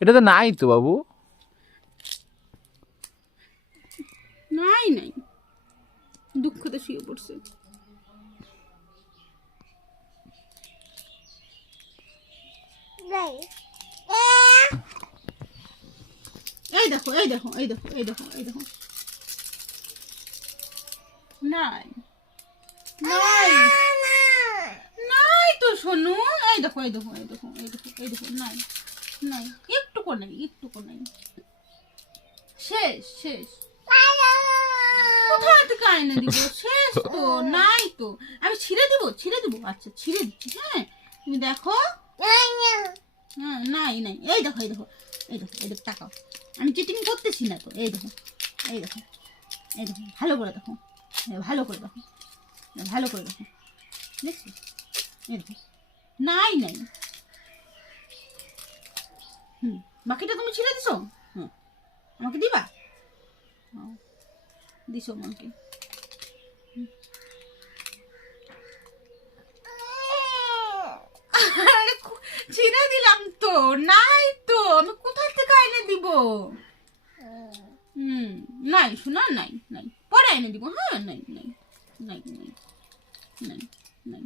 এটা তো নাই তো বাবু। নাই নাই, দুঃখতে শুয়ে পড়ছে। এই দেখো এই দেখো এই দেখো এই দেখো এই দেখো, নাই নাই নাই তো সোনু, এই দেখো এই দেখো এই দেখো এই দেখো এই দেখো, নাই নাই, একটুকু নাই, একটুকু নাই, শেষ শেষ। কোথায় থেকে আয়না দিব, শেষ তো, নাই তো। আমি ছিঁড়ে দিব, ছিঁড়ে দিব, আচ্ছা ছিঁড়ে দিচ্ছি, হ্যাঁ তুমি দেখো। হ্যাঁ নাই নাই, এই দেখো এই দেখো এই দেখো এই দেখো, তাকাও, আমি চিটিং করতেছি না তো, এই দেখো এই দেখো এই দেখো, ভালো করে দেখো, ভালো করে দেখো, ভালো করে দেখো, দেখছি, এই দেখো, নাই নাই। বাকিটা তুমি ছিঁড়ে দিছো, আমাকে দিবা, দিছো আমাকে। ছিঁড়ে দিলাম তো, নাই তো, আমি কোথায় থেকে এনে দিব। নাই শোনা, নাই নাই, পরে এনে দিব, হ্যাঁ নাই নাই নাই নাই নাই নাই।